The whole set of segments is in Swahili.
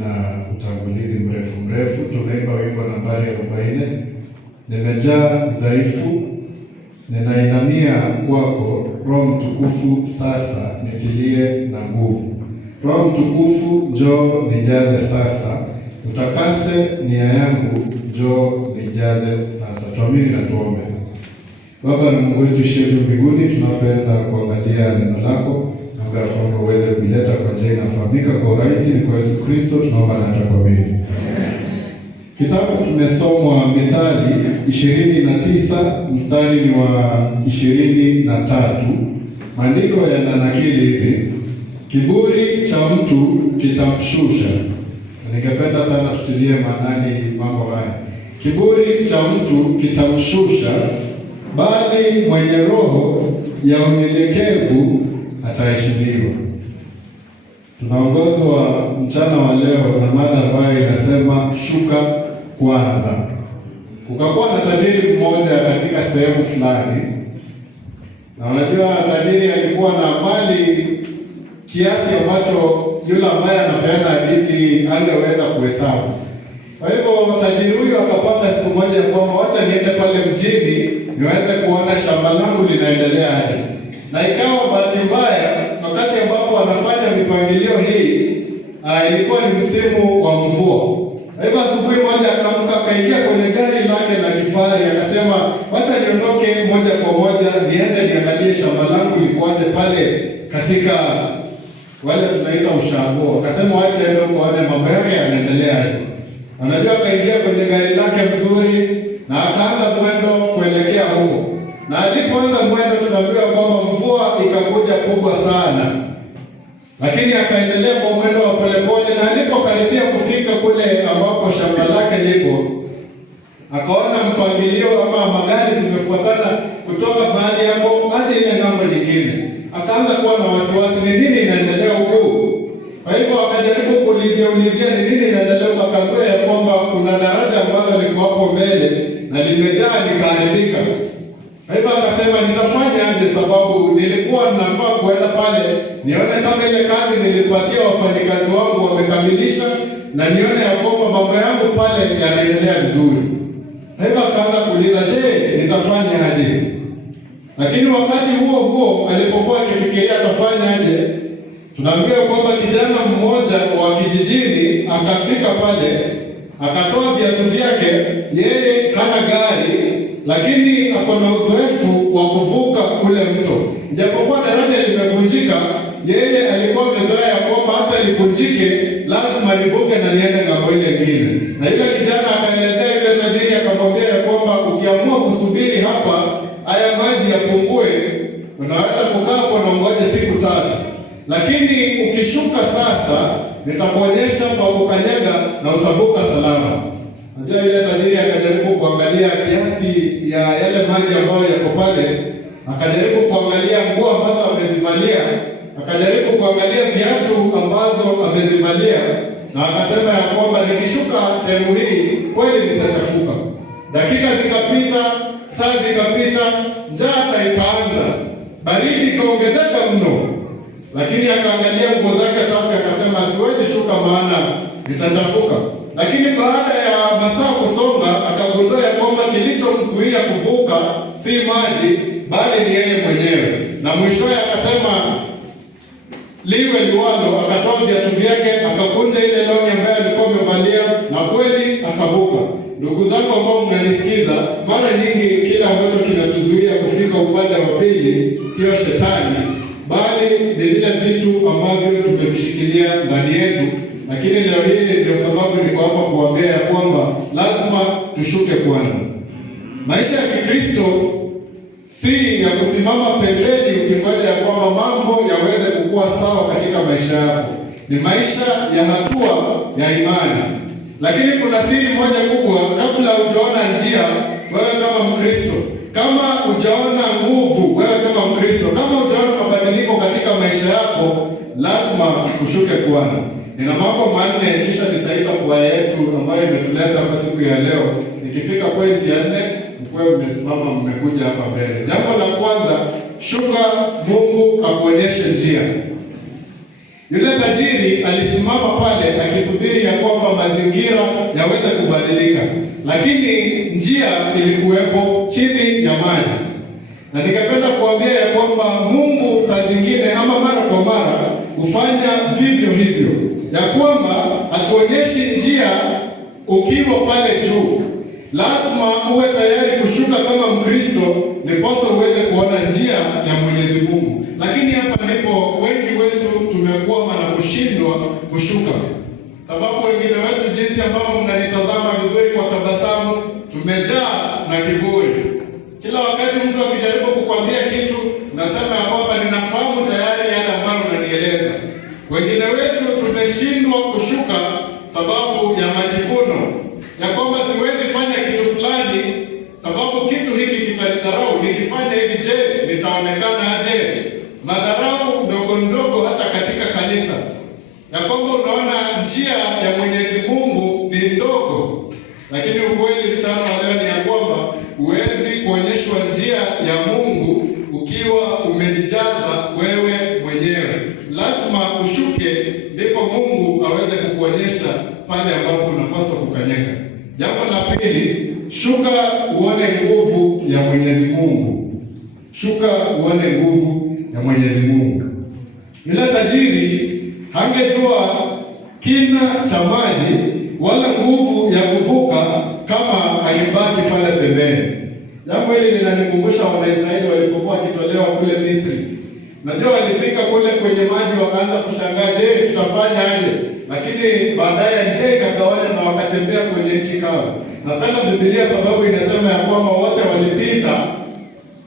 sina utangulizi mrefu. Tumeimba wimbo nambari 40. Nimejaa udhaifu, ninainamia kwako, Roho Mtukufu sasa nitilie na nguvu. Roho Mtukufu njoo nijaze sasa, utakase nia yangu, njoo nijaze sasa. Tuamini na tuombe. Baba na Mungu wetu ishiye juu mbinguni, tunapenda kuangalia neno lako na kwamba uweze kuleta kwa njia inafahamika kwa urahisi. Ni kwa Yesu Kristo tunaomba na tukuamini. Kitabu kimesomwa Mithali 29 mstari ni wa 23. Maandiko yananakili hivi: kiburi cha mtu kitamshusha. Ningependa sana tutilie maanani mambo haya. Kiburi cha mtu kitamshusha, bali mwenye roho ya unyenyekevu ataheshimiwa. Tunaongozwa mchana wa leo na mada ambayo inasema shuka kwanza. Kukakuwa na tajiri mmoja katika sehemu fulani, na unajua tajiri alikuwa na mali kiasi ambacho yule ambaye anapeana hadithi angeweza kuhesabu. Kwa hivyo tajiri huyu akapanga siku moja kwamba wacha niende pale mjini niweze kuona shamba langu linaendelea aje. Na ikawa bahati mbaya, wakati ambapo anafanya mipangilio hii, ilikuwa ni msimu wa mvua. Kwa hivyo asubuhi moja akaamka, akaingia kwenye gari lake la kifahari, akasema wacha niondoke moja kwa moja niende niangalie shamba langu likoaje pale katika wale tunaita ushago. Akasema wacha ende huko aone mambo yake yanaendelea aje. Anajua akaingia kwenye gari lake mzuri na akaanza mwendo kuelekea huko. Na alipoanza mwendo tunaambiwa kwamba mvua ikakuja kubwa sana. Lakini akaendelea kwa mwendo wa polepole, na alipokaribia kufika kule ambapo shamba lake lipo, akaona mpangilio ama magari zimefuatana kutoka mahali hapo hadi ile ngambo nyingine. Akaanza kuwa na wasiwasi, ni nini inaendelea huku? Kwa hivyo akajaribu kuulizia ni nini inaendelea huko. Akaambiwa ya kwamba kuna daraja ambalo liko hapo mbele na limejaa likaharibika. Kwa hivyo akasema nitafanya aje, sababu nilikuwa nafaa kuenda pale nione kama ile kazi nilipatia wafanyikazi wangu wamekamilisha, na nione ya kwamba mambo yangu pale yanaendelea vizuri. Kwa hivyo akaanza kuuliza, je, nitafanya aje? Lakini wakati huo alipokuwa akifikiria atafanya aje, tunaambiwa kwamba kijana mmoja wa kijijini akafika pale, akatoa viatu vyake. Yeye hana gari, lakini ako na uzoefu wa kuvuka ule mto. Japokuwa daraja limevunjika, yeye alikuwa amezoea kwamba hata livunjike lazima nivuke na niende ng'ambo ile nyingine. Na yule kijana akaelezea yule tajiri, akamwambia ya kwamba ukiamua kusubiri hapa haya maji yapungue, unaweza kukaa hapo na ngoje siku 3. Lakini ukishuka sasa, nitakuonyesha pa kukanyaga na utavuka salama. Najua yule tajiri akajaribu kuangalia kiasi ya yale maji ambayo yako pale, akajaribu kuangalia nguo ambazo amezivalia, akajaribu kuangalia viatu ambazo amezivalia, na akasema ya kwamba nikishuka sehemu hii kweli nitachafuka. Dakika zikapita, saa zikapita, njaa ikaanza, baridi ikaongezeka mno. Lakini akaangalia nguo zake safi, akasema siwezi shuka maana nitachafuka. Lakini baada ya masaa kusonga, akagundua ya kwamba kilichomzuia kuvuka si maji bali ni yeye mwenyewe. Na mwishowe akasema liwe liwalo, akatoa viatu vyake, akakunja ile longi ambayo alikuwa amevalia, na kweli akavuka. Ndugu zangu ambao mnanisikiza, mara nyingi kila ambacho kinatuzuia kufika upande wa pili sio shetani, bali ni vile vitu ambavyo tumevishikilia ndani yetu. Lakini leo hii ndio sababu niko hapa kuambia ya kwamba lazima tushuke kwanza. Maisha ya Kikristo si ya kusimama pembeni ukingoja ya kwamba mambo yaweze kukua sawa katika maisha yako. Ni maisha ya hatua ya imani. Lakini kuna siri moja kubwa, kabla hujaona njia wewe kama Mkristo, kama hujaona nguvu wewe kama Mkristo, kama hujaona mabadiliko katika maisha yako, lazima ushuke kwanza. Nina mambo 4 kisha nitaita kwaya yetu ambayo imetuleta hapa siku ya leo. Nikifika pointi ya 4, mkwe mmesimama mmekuja hapa mbele. Jambo la kwanza, shuka Mungu akuonyeshe njia. Yule tajiri alisimama pale akisubiri ya kwamba mazingira yaweze kubadilika, lakini njia ilikuwepo chini ya maji. Na ningependa kuambia ya kwamba Mungu saa zingine ama mara kwa mara hufanya vivyo hivyo, ya kwamba hatuonyeshi njia ukiwa pale juu. Lazima uwe tayari kushuka kama Mkristo ndiposa uweze kuona njia ya Mwenyezi Mungu. Lakini hapa ndipo wengi wetu tumekwama na kushindwa kushuka, sababu wengine wetu, jinsi ambavyo mnanitazama vizuri kwa tabasamu, tumejaa na kiburi. Kila wakati mtu akijaribu kukwambia kitu, unasema ya kwamba ninafahamu tayari yale ambayo unanieleza. Wengine wetu tumeshindwa kushuka sababu ya majivuno, ya kwamba siwezi fanya kitu fulani sababu kitu hiki kitanidharau. Nikifanya hivi, je, nitaonekana aje? Madharau ndogo ndogo hata katika kanisa, ya kwamba unaona njia ya Mwenyezi Mungu ni ndogo, lakini ukweli mchana wa leo ni ya kwamba huwezi kuonyeshwa njia ya Mungu ukiwa umejijaza wewe mwenyewe. Lazima ushuke, ndipo Mungu aweze kukuonyesha pale ambapo unapaswa kukanyaga. Jambo la pili, shuka uone nguvu ya Mwenyezi Mungu. Shuka uone nguvu ya Mwenyezi Mungu. Yule tajiri hangejua kina cha maji wala nguvu ya kuvuka kama alibaki pale pembeni. Jambo hili linanikumbusha Wanaisraeli walipokuwa wakitolewa kule Misri. Najua walifika kule kwenye maji wakaanza kushangaa, je, tutafanya aje? Lakini baadaye njia ikagawanya na wakatembea kwenye nchi kavu. Napenda Biblia sababu inasema ya kwamba wote walipita,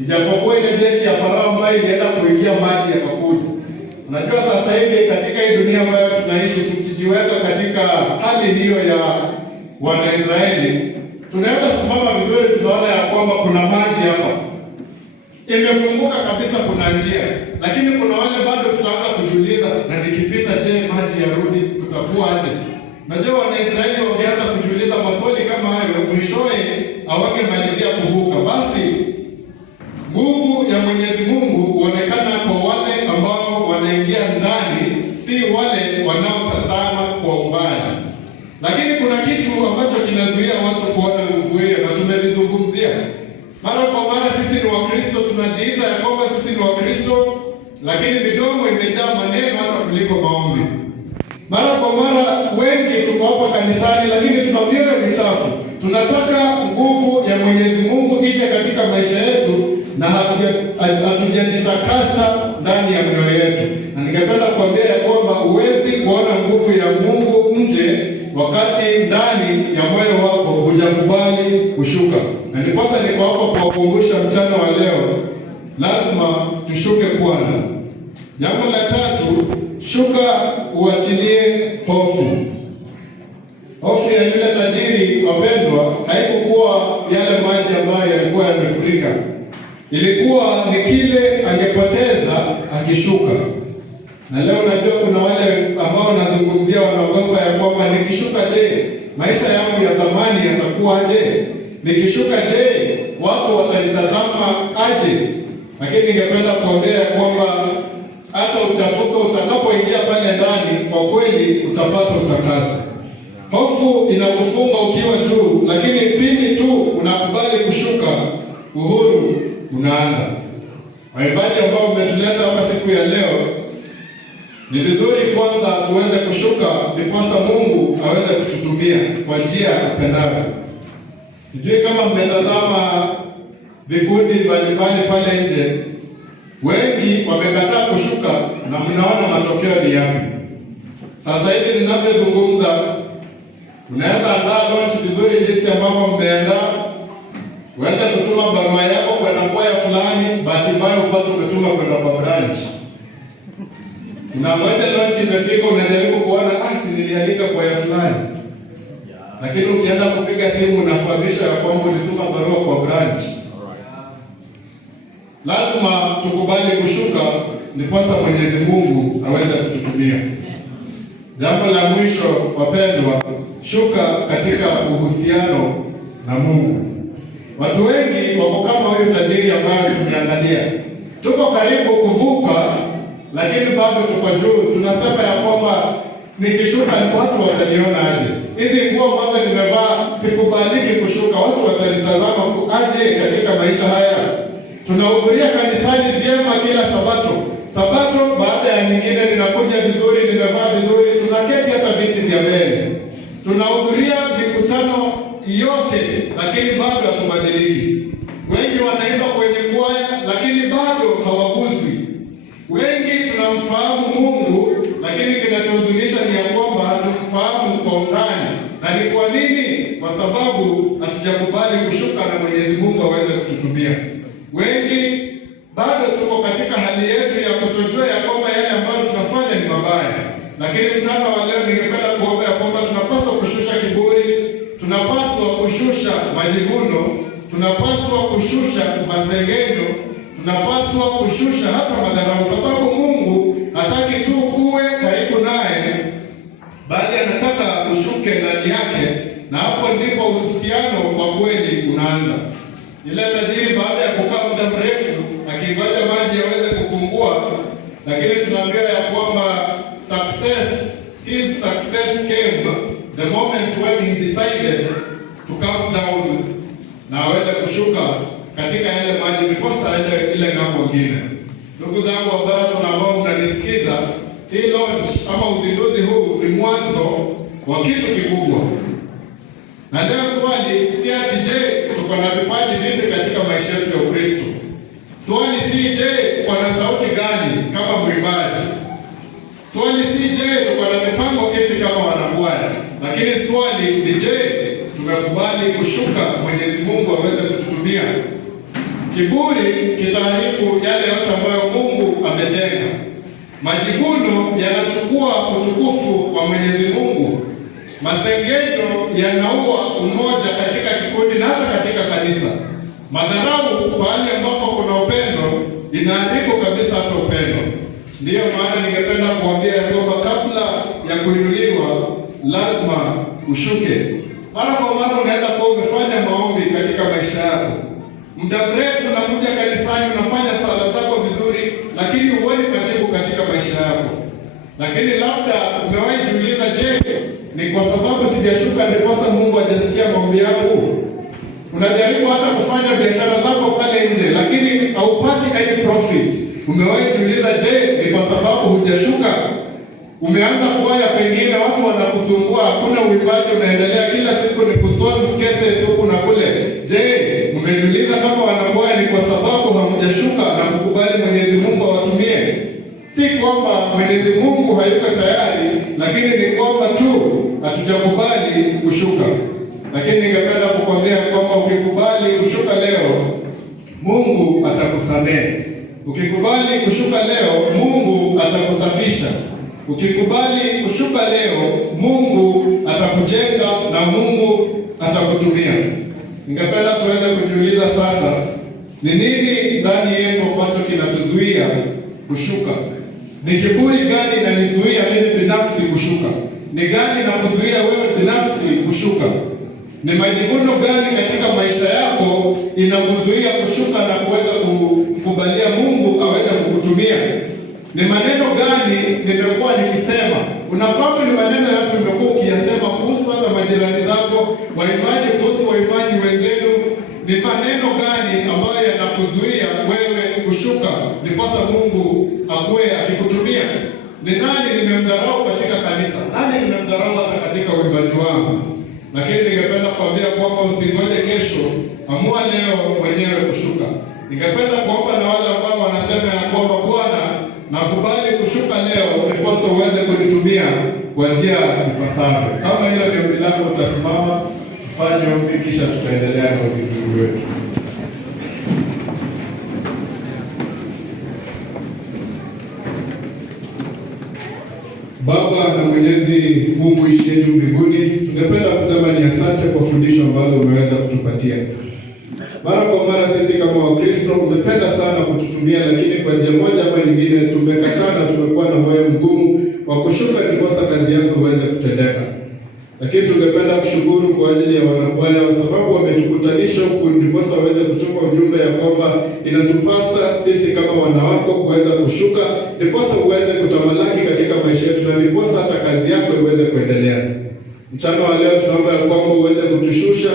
ijapokuwa ile jeshi ya Farao ambayo ilienda kuingia maji yakakuja. Unajua sasa hivi katika hii dunia ambayo tunaishi, tukijiweka katika hali hiyo ya Wanaisraeli, tunaweza kusimama vizuri, tunaona ya kwamba kuna maji hapa, imefunguka kabisa, kuna njia. Lakini kuna wale bado tutaanza kujiuliza, na nikipita, je, maji yarudi, kutakuwa aje? Najua Wanaisraeli wangeanza kujiuliza maswali kama hayo, mwishowe hawangemalizia kuvuka. Basi nguvu ya Mwenyezi Mungu huonekana kwa wale ambao wanaingia ndani, si wale wanaotazama kwa umbali. Lakini kuna kitu ambacho kinazuia watu kuona nguvu hiyo, na tumevizungumzia mara kwa mara. Sisi ni Wakristo, tunajiita ya kwamba sisi ni Wakristo, lakini midomo imejaa maneno hata kuliko maombi. Mara kwa mara wengi tuko hapa kanisani, lakini tuna mioyo michafu. Tunataka nguvu ya Mwenyezi Mungu ije katika maisha yetu, na hatujajitakasa ndani ya mioyo yetu. Na ningependa kuambia ya kwamba huwezi kuona nguvu ya Mungu nje wakati ndani ya moyo wako hujakubali kushuka. Na ndiposa niko hapa kuwakumbusha mchana wa leo, lazima tushuke kwanza. Jambo la tatu, shuka uachilie hofu. Hofu ya yule tajiri, wapendwa, haikukuwa yale maji ambayo yalikuwa yamefurika. Ilikuwa ni kile angepoteza akishuka. Na leo najua kuna wale ambao nazungumzia wanaogopa ya kwamba nikishuka, je, maisha yangu ya zamani yatakuwa aje? Nikishuka, je, watu watanitazama aje? Lakini ningependa kuambia ya kwamba hata utafuka, utakapoingia pale ndani, kwa kweli utapata utakaso. Hofu inakufunga ukiwa juu, lakini pindi tu unakubali kushuka, uhuru unaanza. Waimbaji ambao umetuleta hapa siku ya leo, ni vizuri kwanza tuweze kushuka, ndiposa Mungu aweze kututumia kwa njia apendavyo. Sijui kama mmetazama vikundi mbalimbali pale nje, wengi wamekataa kushuka na mnaona matokeo ni yapi. Sasa hivi ninavyozungumza, unaweza andaa launch vizuri jinsi ambavyo mmeandaa. Uweze kutuma barua yako kwenda kwaya fulani, bahati mbaya upate umetuma kwenda kwa branch. Unangoja launch imefika, unajaribu kuona asi nilialika kwaya fulani. Lakini ukienda kupiga simu unafahamishwa ya kwamba ulituma barua kwa branch. Lazima tukubali kushuka ndiposa Mwenyezi Mungu aweze kututumia. Jambo la mwisho, wapendwa, shuka katika uhusiano na Mungu. Watu wengi wako kama huyu tajiri ambaye tumeangalia. Tuko karibu kuvuka, lakini bado tuko juu. Tunasema ya kwamba nikishuka watu wataniona aje? Hizi nguo ambazo nimevaa sikubaliki kushuka, watu watanitazama aje katika maisha haya? Tunahudhuria kanisani vyema kila Sabato baada ya nyingine, ninakuja vizuri, nimevaa vizuri, tunaketi hata viti vya mbele, tunahudhuria mikutano yote, lakini bado hatubadiliki. Wengi wanaimba kwenye kwaya, lakini bado hawaguswi. Wengi tunamfahamu Mungu, lakini kinachohuzunisha ni ya kwamba hatumfahamu kwa undani. Na ni kwa nini? Kwa sababu hatujakubali kushuka na Mwenyezi Mungu aweze kututumia. Wengi bado tuko katika hali yetu ya kutojua ya kwamba yale ambayo tunafanya ni mabaya. Lakini mchana wa leo ningependa kuomba ya kwamba tunapaswa kushusha kiburi, tunapaswa kushusha majivuno, tunapaswa kushusha masengenyo, tunapaswa kushusha hata madharau, sababu Mungu hataki tu uwe karibu naye, bali anataka ushuke ndani yake, na hapo ndipo uhusiano wa kweli unaanza. Ile tajiri baada ya kukaa muda mrefu akingoja maji yaweze kupungua, lakini tunaambiwa ya kwamba his success came the moment when he decided to come down na aweze kushuka katika yale maji ndiposa aende ile ng'ambo nyingine. Ndugu zangu ambao mnanisikiza, hii launch ama uzinduzi huu ni mwanzo wa kitu kikubwa. Na leo swali si ati je, tuko na vipaji vipi katika maisha yetu ya Ukristo? Swali si je, tuko na sauti gani kama mwimbaji? Swali si je, tuko na mipango ipi kama wanakwaya? Lakini swali ni je, tumekubali kushuka Mwenyezi Mungu aweze kututumia? Kiburi kitaharibu yale yote ambayo Mungu amejenga. Majivuno yanachukua utukufu wa Mwenyezi Mungu. Masengenyo yanaua umoja katika kikundi na hata katika kanisa. Madharau pahali ambapo kuna upendo inaharibu kabisa hata upendo. Ndiyo maana ningependa kuambia ya kwamba kabla ya kuinuliwa lazima ushuke. Mara kwa mara unaweza kuwa umefanya maombi katika maisha yako muda mrefu, unakuja kanisani, unafanya sala zako vizuri, lakini huoni majibu katika maisha yako. Lakini labda umewahi jiuliza, je, ni kwa sababu sijashuka ndiposa Mungu hajasikia maombi yangu? Unajaribu hata kufanya biashara zako pale nje, lakini haupati any profit. Umewahi jiuliza, je, ni kwa sababu hujashuka? Umeanza kuwaya, pengine watu wanakusumbua, hakuna uimbaji unaendelea, kila siku ni kusolve cases huku na kule. Je, umejiuliza kama wanakwaya ni kwa sababu hamjashuka na kukubali Mwenyezi Mungu awatumie? Si kwamba Mwenyezi Mungu hayuko tayari, lakini ni kwamba tu hatujakubali kushuka. Lakini ningependa kukwambia kwamba ukikubali kushuka leo, Mungu atakusamehe. Ukikubali kushuka leo, Mungu atakusafisha. Ukikubali kushuka leo, Mungu atakujenga na Mungu atakutumia. Ningependa tuweze kujiuliza sasa, ni nini ndani yetu ambacho kinatuzuia kushuka? Ni kiburi gani inanizuia mimi binafsi kushuka? Ni gani inakuzuia wewe binafsi kushuka? Ni majivuno gani katika maisha yako inakuzuia kushuka na kuweza kukubalia Mungu aweze kukutumia? Ni maneno gani nimekuwa nikisema? Unafahamu ni maneno yapi umekuwa ukiyasema kuhusu hata majirani zako, waimbaji, kuhusu waimbaji wenzenu? Ni maneno gani ambayo yanakuzuia wewe kushuka ndiposa Mungu akuwe akikutumia? Ni nani nimemdharau katika kanisa? Nani nimemdharau hata katika uimbaji wangu? Lakini ningependa kuambia kwamba usingoje kesho, amua leo mwenyewe kushuka. Ningependa kuomba na wale ambao wanasema ya kwamba Bwana, nakubali kushuka leo ndiposa uweze kunitumia kwa njia ipasavyo. Kama hilo ni ombi lako, utasimama tufanye ombi, kisha tutaendelea na uzinduzi wetu. Baba na Mwenyezi Mungu ishiye juu mbinguni, tungependa kusema ni asante kwa fundisho ambalo umeweza kutupatia. Mara kwa mara sisi kama Wakristo umependa sana kututumia, lakini kwa njia moja ama nyingine tumekataa na tumekuwa na moyo mgumu wa kushuka ndiposa kazi yako iweze kutendeka. Lakini tungependa kushukuru kwa ajili ya wanakwaya kwa sababu wametukutanisha huku ndiposa waweze kutupa ujumbe ya kwamba inatupasa sisi kama wanawako kuweza kushuka ndiposa uweze kutamalaki katika maisha yetu na ndiposa hata kazi yako iweze kuendelea. Mchana wa leo tunaomba ya kwamba uweze kutushusha.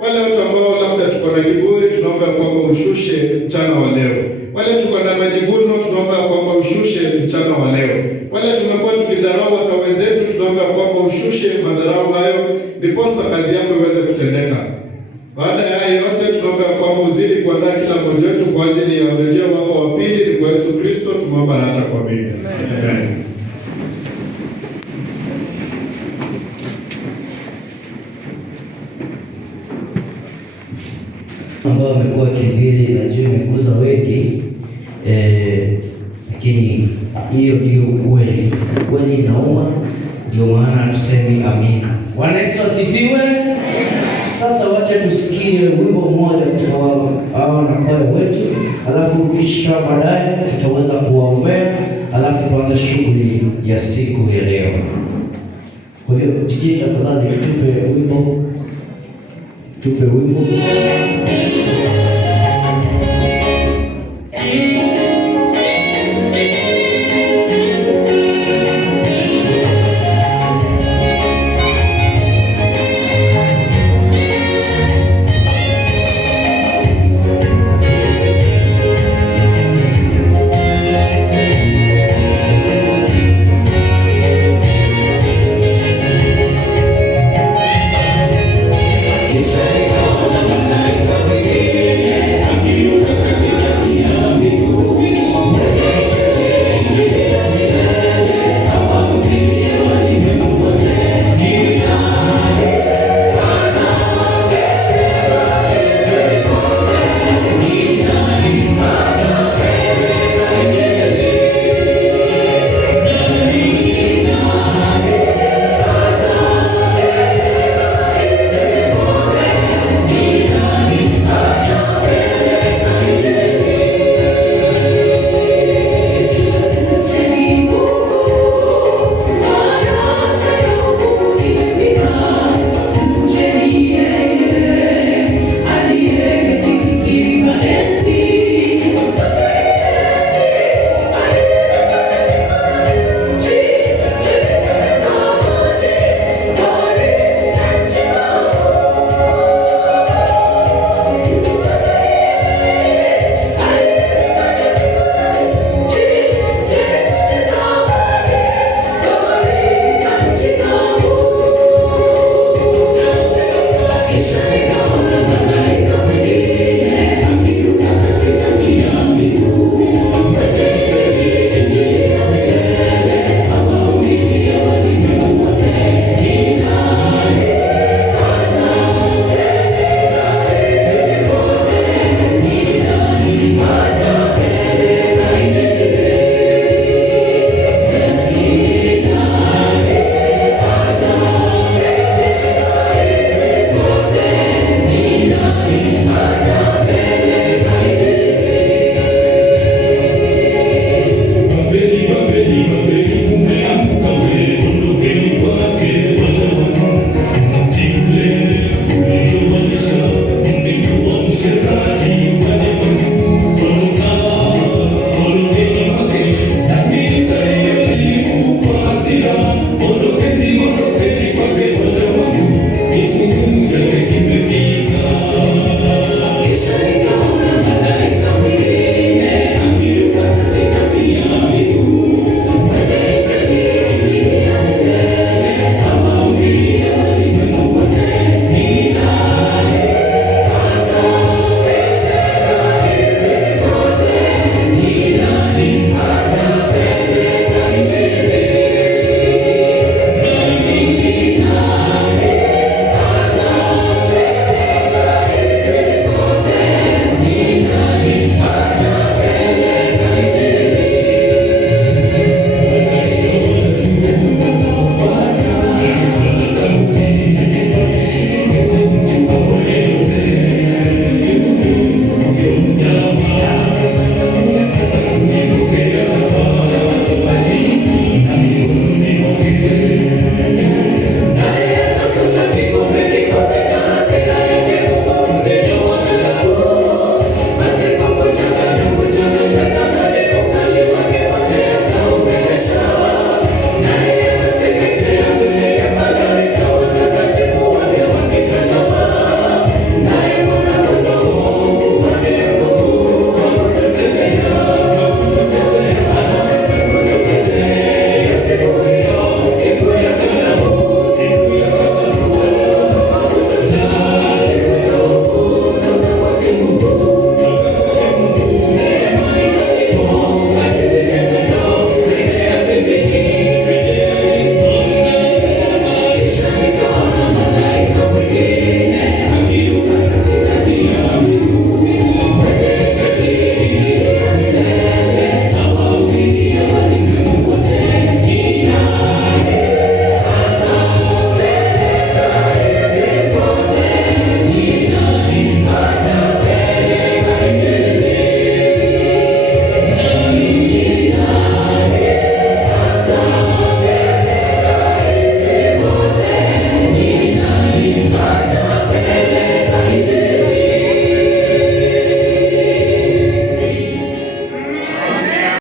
Wale watu ambao labda tuko na kiburi, tunaomba ya kwamba ushushe mchana wa leo. Wale tuko na majivuno, tunaomba ya kwamba ushushe mchana wa leo. Wale tumekuwa tukidharau hata wenzetu, tunaomba ya kwamba ushushe madharau hayo, ndiposa kazi yako iweze kutendeka. Baada ya hayo yote, tunaomba ya kwamba uzidi kuandaa kila mmoja wetu kwa ajili ya urejeo wako wa pili. Ni kwa Yesu Kristo tumeomba na hata kuamini. Amen. Ambao wamekuwa kibiri, najua imeguza wengi, lakini hiyo ndio ukweli. Kweli inauma, ndio maana tuseme amina. Bwana Yesu asifiwe. Sasa wacha tusikie wimbo mmoja kutoka hao wanakwaya wetu, alafu kisha baadaye tutaweza kuwaombea, alafu tuanze shughuli ya siku ya leo. Kwa hiyo DJ, tafadhali tupe wimbo.